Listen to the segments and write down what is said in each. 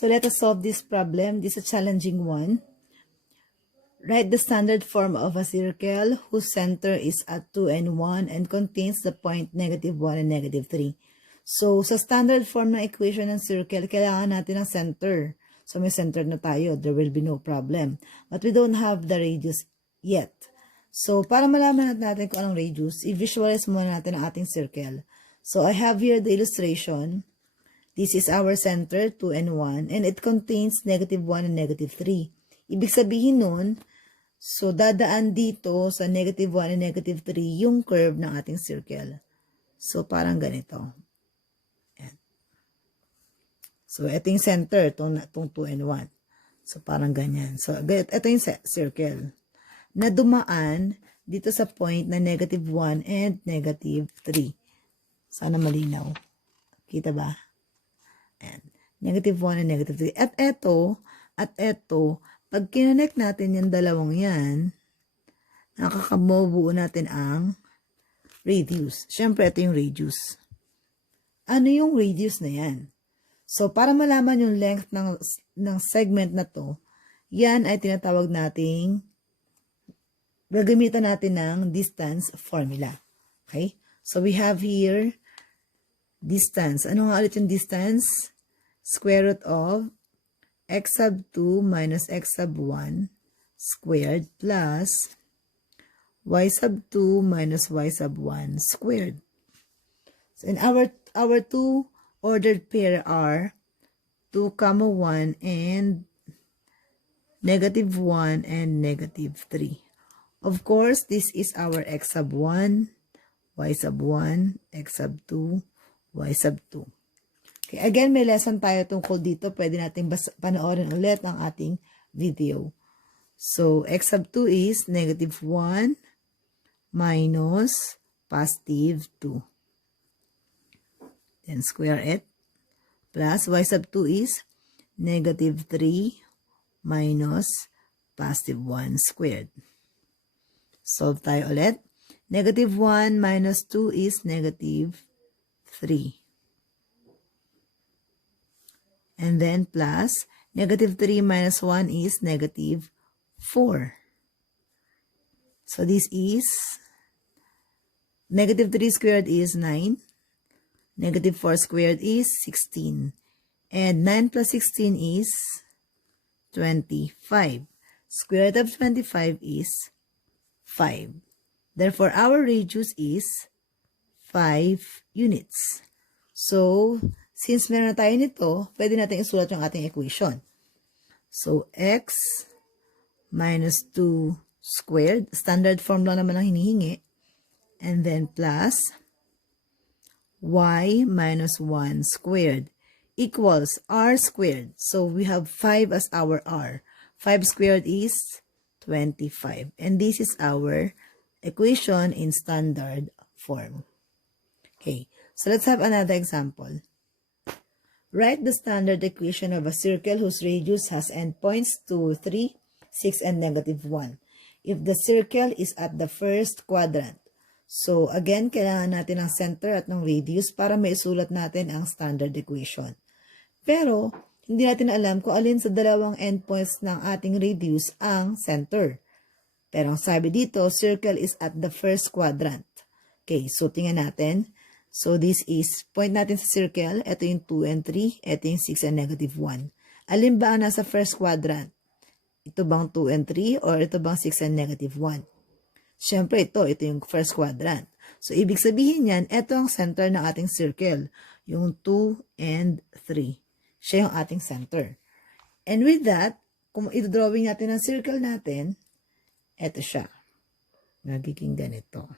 So let us solve this problem. This is a challenging one. Write the standard form of a circle whose center is at 2 and 1 and contains the point -1 and -3. So, sa standard form ng equation ng circle, kailangan natin ng center. So, may center na tayo. There will be no problem. But we don't have the radius yet. So, para malaman natin kung anong radius, i-visualize muna natin ang ating circle. So, I have here the illustration. This is our center, 2 and 1, and it contains -1 and -3. Ibig sabihin nun, so dadaan dito sa -1 and -3 yung curve ng ating circle. So, parang ganito. Ayan. So, ito yung center, itong 2 and 1. So, parang ganyan. So, ito yung circle na dumaan dito sa point na -1 and -3. Sana malinaw. Kita ba? Ayan. -1 and -3. At eto, pag kinonect natin yung dalawang yan, nakakabuo natin ang radius. Siyempre, ito yung radius. Ano yung radius na yan? So, para malaman yung length ng segment na to, yan ay tinatawag nating, gagamitan natin ng distance formula. Okay? So, we have here distance. Ano nga ulit yung distance? Square root of x sub 2 minus x sub 1 squared plus y sub 2 minus y sub 1 squared. So, in our two ordered pair are 2, 1 and -1 and -3. Of course, this is our x sub 1, y sub 1, x sub 2, y sub 2. Okay, again, may lesson tayo tungkol dito. Pwede natin panoorin ulit ang ating video. So, x sub 2 is -1 minus +2. Then, square it. Plus, y sub 2 is -3 minus +1 squared. Solve tayo ulit. -1 minus 2 is -3. And then plus, -3 minus 1 is -4. So this is, -3 squared is 9. -4 squared is 16. And 9 plus 16 is 25. Square root of 25 is 5. Therefore, our radius is 5 units. So, since meron na tayo nito, pwede natin isulat yung ating equation. So, x minus 2 squared, standard form lang naman ang hinihingi, and then plus y minus 1 squared equals r squared. So, we have 5 as our r. 5 squared is 25. And this is our equation in standard form. Okay, so let's have another example. Write the standard equation of a circle whose radius has endpoints 2, 3, 6, and -1. If the circle is at the first quadrant. So, again, kailangan natin ng center at ng radius para maisulat natin ang standard equation. Pero, hindi natin alam kung alin sa dalawang endpoints ng ating radius ang center. Pero ang sabi dito, circle is at the first quadrant. Okay, so tingnan natin. So, this is, point natin sa circle, ito yung 2 and 3, ito yung 6 and -1. Alin ba ang nasa first quadrant? Ito bang 2 and 3 or ito bang 6 and -1? Siyempre, ito yung first quadrant. So, ibig sabihin yan, ito ang center ng ating circle, yung 2 and 3. Siya yung ating center. And with that, kung i-drawing natin ang circle natin, ito siya. Nagiging ganito.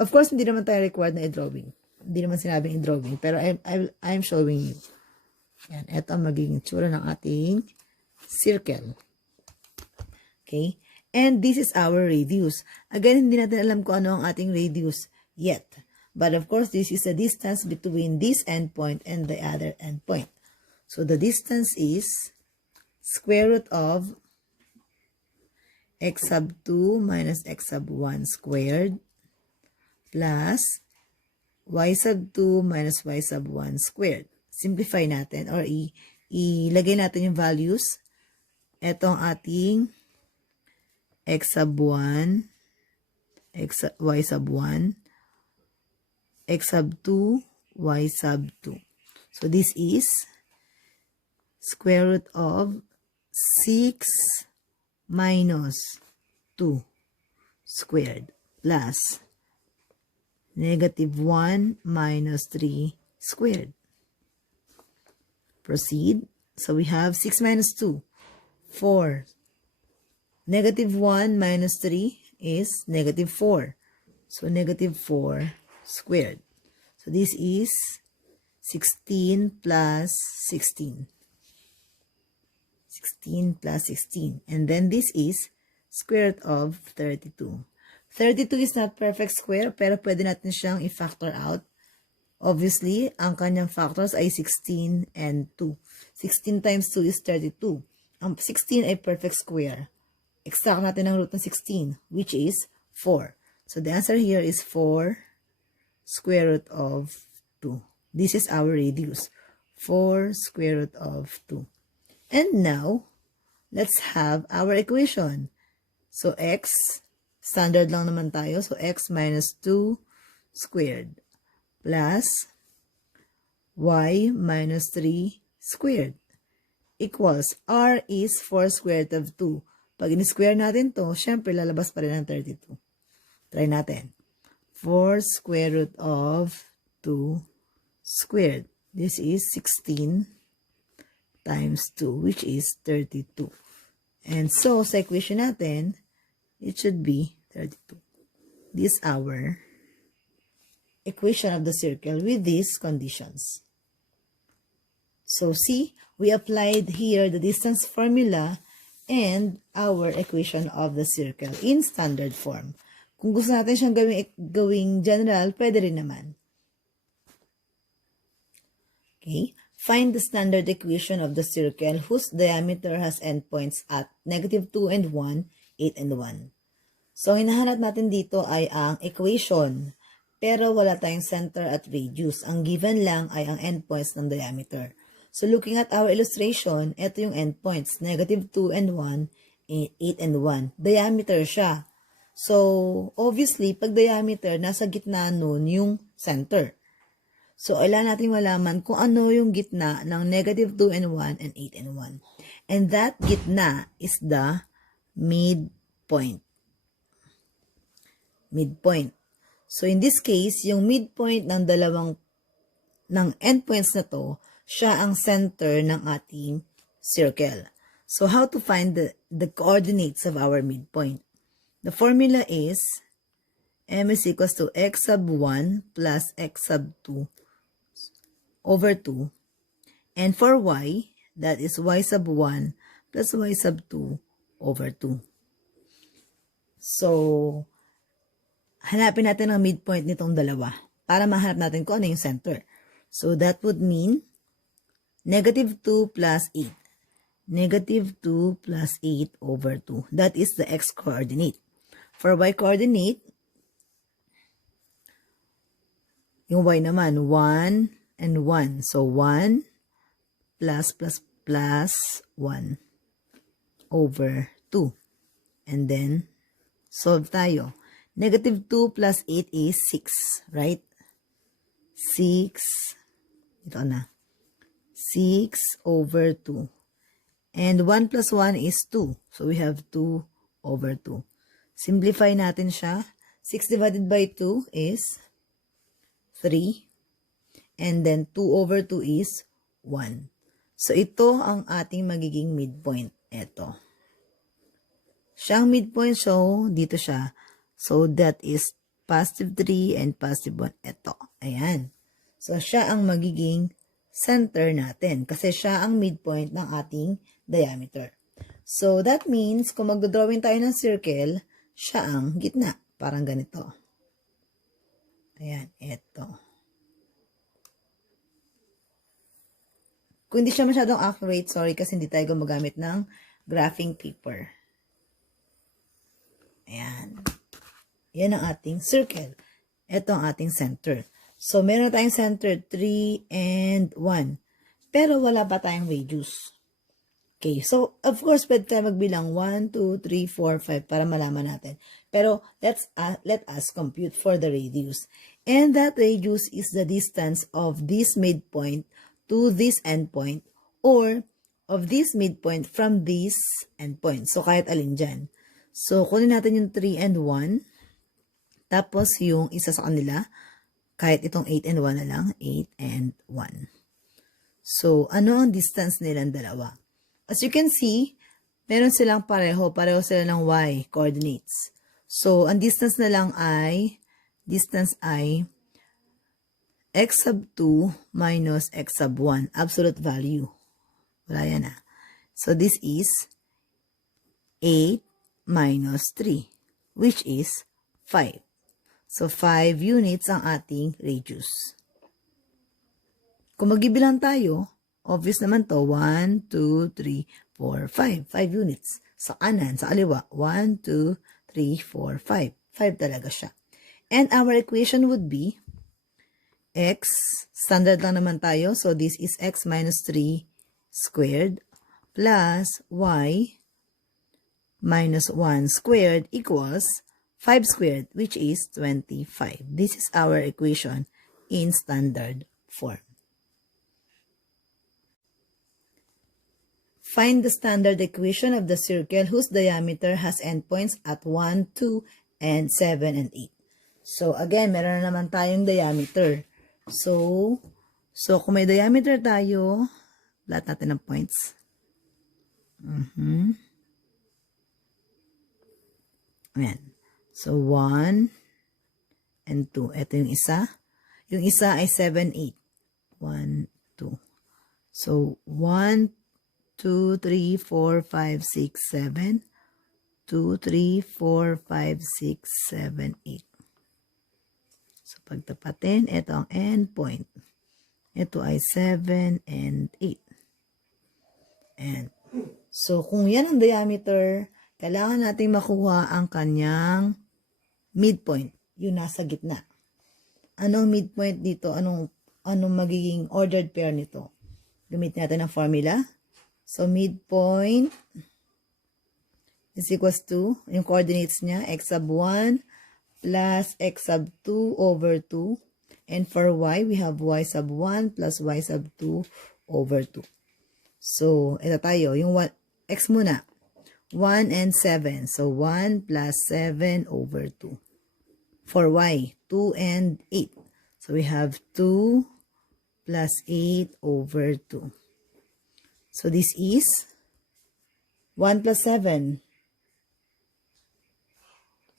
Of course, hindi naman tayo required na i-drawing. Hindi naman sinabing i-drawing. Pero I'm showing you. Yan. Ito ang magiging tsura ng ating circle. Okay? And this is our radius. Again, hindi natin alam kung ano ang ating radius yet. But of course, this is the distance between this endpoint and the other endpoint. So, the distance is square root of x sub 2 minus x sub 1 squared plus y sub 2 minus y sub 1 squared. simplify natin or ilagay natin yung values. Ito ang ating x sub 1, y sub 1, x sub 2, y sub 2. So this is square root of 6 minus 2 squared plus negative 1 minus 3 squared. Proceed. So we have 6 minus 2, 4. Negative 1 minus 3 is negative 4. So negative 4 squared. So this is 16 plus 16. 16 plus 16. And then this is square root of 32. 32 is not perfect square, pero pwede natin siyang i-factor out. Obviously, ang kanyang factors ay 16 and 2. 16 times 2 is 32. Ang 16 ay perfect square. Extract natin ang root ng 16, which is 4. So the answer here is 4 square root of 2. This is our radius. 4 square root of 2. And now, let's have our equation. So x, standard lang naman tayo. So x minus 2 squared plus y minus 3 squared equals r is 4 square root of 2. Pag in-square natin to, syempre lalabas pa rin ang 32. Try natin. 4 square root of 2 squared. This is 16 times 2, which is 32. And so, sa equation natin, it should be 32. This is our equation of the circle with these conditions. So, see, we applied here the distance formula and our equation of the circle in standard form. Kung gusto natin siyang gawing general, pwede rin naman. Okay. Find the standard equation of the circle whose diameter has endpoints at negative 2 and 1, 8 and 1. So, hinahanap natin dito ay ang equation, pero wala tayong center at radius. Ang given lang ay ang endpoints ng diameter. So, looking at our illustration, ito yung endpoints, negative 2 and 1, 8 and 1. Diameter siya. So, obviously, pag diameter, nasa gitna nun yung center. So, kailangan natin malaman kung ano yung gitna ng negative 2 and 1 and 8 and 1. And that gitna is the midpoint. Midpoint. So, in this case, yung midpoint ng endpoints na to, siya ang center ng ating circle. So, how to find the coordinates of our midpoint? The formula is m is equals to x sub 1 plus x sub 2 over 2. And for y, that is y sub 1 plus y sub 2 over 2. So, hanapin natin ang midpoint nitong dalawa para mahanap natin kung ano yung center. So, that would mean negative 2 plus 8. Negative 2 plus 8 over 2. That is the x coordinate. For y coordinate, yung y naman, 1 and 1. So, 1 plus 1 over 2. And then, solve tayo. Negative 2 plus 8 is 6, right? 6, ito na. 6 over 2. And 1 plus 1 is 2. So, we have 2 over 2. Simplify natin siya. 6 divided by 2 is 3. And then 2 over 2 is 1. So, ito ang ating magiging midpoint. Ito. Siyang midpoint, so, dito siya. So, that is positive 3 and positive 1. Ito. Ayan. So, siya ang magiging center natin. Kasi siya ang midpoint ng ating diameter. So, that means, kung magdodrawing tayo ng circle, siya ang gitna. Parang ganito. Ayan, ito. Kung hindi siya masyadong accurate, sorry kasi hindi tayo gumagamit ng graphing paper. Ayan. Yan ang ating circle. Ito ang ating center. So, meron tayong center 3 and 1. Pero wala pa tayong radius. Okay, so of course, pwede tayo magbilang 1, 2, 3, 4, 5 para malaman natin. Pero let us compute for the radius. And that radius is the distance of this midpoint to this endpoint or of this midpoint from this endpoint. So kahit alin dyan. So kunin natin yung 3 and 1. Tapos yung isa sa kanila, kahit itong 8 and 1 na lang, 8 and 1. So ano ang distance nilang dalawa? As you can see, meron silang pareho sila ng y coordinates. So, ang distance na lang ay, x sub 2 minus x sub 1, absolute value. Wala yan So, this is 8 minus 3, which is 5. So, 5 units ang ating radius. Kung magbibilang tayo, obvious naman to, 1, 2, 3, 4, 5. 5 units. Sa kanan, sa kaliwa, 1, 2, 3, 4, 5. 5 talaga siya. And our equation would be x, standard lang naman tayo, so this is x minus 3 squared plus y minus 1 squared equals 5 squared, which is 25. This is our equation in standard form. Find the standard equation of the circle whose diameter has endpoints at 1, 2, and 7, and 8. So, again, meron na naman tayong diameter. So kung may diameter tayo, lahat natin ng points. Ayan. So, 1 and 2. Ito yung isa. Yung isa ay 7, 8. 1, 2. So, 1, 2, 3, 4, 5, 6, 7. 2, 3, 4, 5, 6, 7, 8. So, pagtapatin, ito ang endpoint. Ito ay 7 and 8. And, so, kung yan ang diameter, kailangan natin makuha ang kanyang midpoint. Yung nasa gitna. Anong midpoint dito? Anong magiging ordered pair nito? Gamitin natin ang formula. So, midpoint is equals to, yung coordinates niya, x sub 1 plus x sub 2 over 2. And for y, we have y sub 1 plus y sub 2 over 2. So, ito tayo. Yung x muna. 1 and 7. So, 1 plus 7 over 2. For y, 2 and 8. So, we have 2 plus 8 over 2. So, this is 1 plus 7.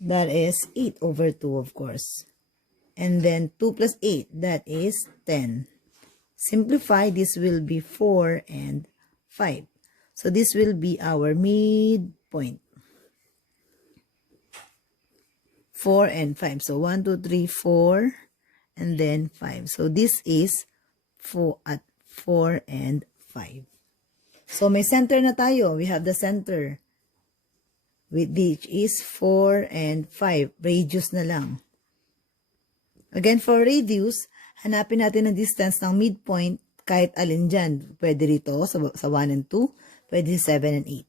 That is 8 over 2, of course. And then 2 plus 8, that is 10. Simplify, this will be 4 and 5. So, this will be our midpoint. 4 and 5. So, 1, 2, 3, 4, and then 5. So, this is 4 at 4 and 5. So, may center na tayo. We have the center. Which is 4 and 5. Radius na lang. Again, for radius, hanapin natin ang distance ng midpoint kahit alin dyan. Pwede rito sa 1 and 2. Pwede 7 and 8.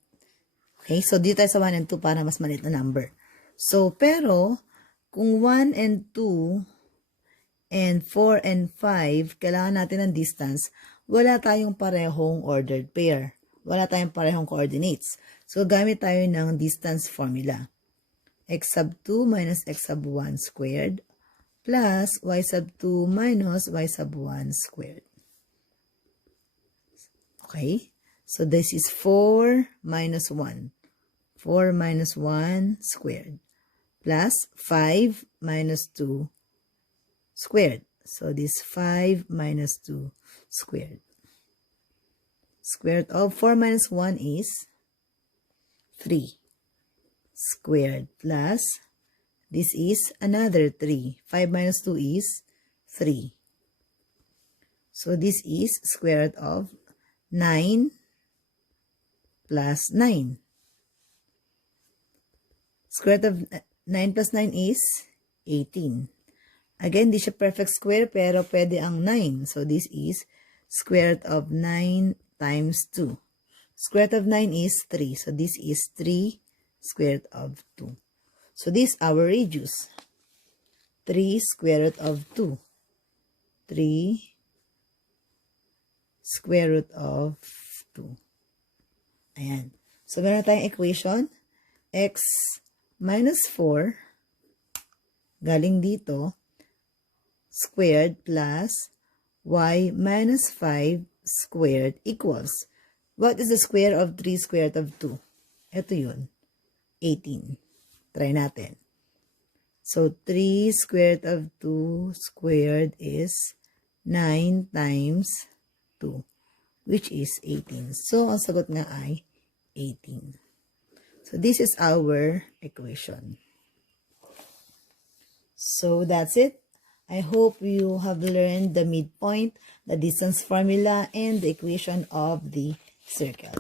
Okay? So, dito tayo sa 1 and 2 para mas maliit na number. So, pero, kung 1 and 2 and 4 and 5, kailangan natin ng distance, wala tayong parehong ordered pair. Wala tayong parehong coordinates. So, gamit tayo ng distance formula. X sub 2 minus x sub 1 squared plus y sub 2 minus y sub 1 squared. Okay? So, this is 4 minus 1. 4 minus 1 squared plus 5 minus 2 squared. So, this 5 minus 2 squared. Square root of 4 minus 1 is 3 squared plus, this is another 3. 5 minus 2 is 3. So, this is square root of 9 plus 9. Square root of 9 plus 9 is 18. Again, di siya perfect square pero pwede ang 9. So, this is square root of 9 times 2. Square root of 9 is 3. So this is 3 square root of 2. So this is our radius. 3 square root of 2. 3 square root of 2. Ayan. So meron tayong equation. X minus 4 galing dito squared plus y minus 5 squared equals. What is the square of 3 square root of 2? Ito yun. 18. Try natin. So, 3 square root of 2 squared is 9 times 2, which is 18. So, ang sagot nga ay 18. So, this is our equation. So, that's it. I hope you have learned the midpoint, the distance formula, and the equation of the circle.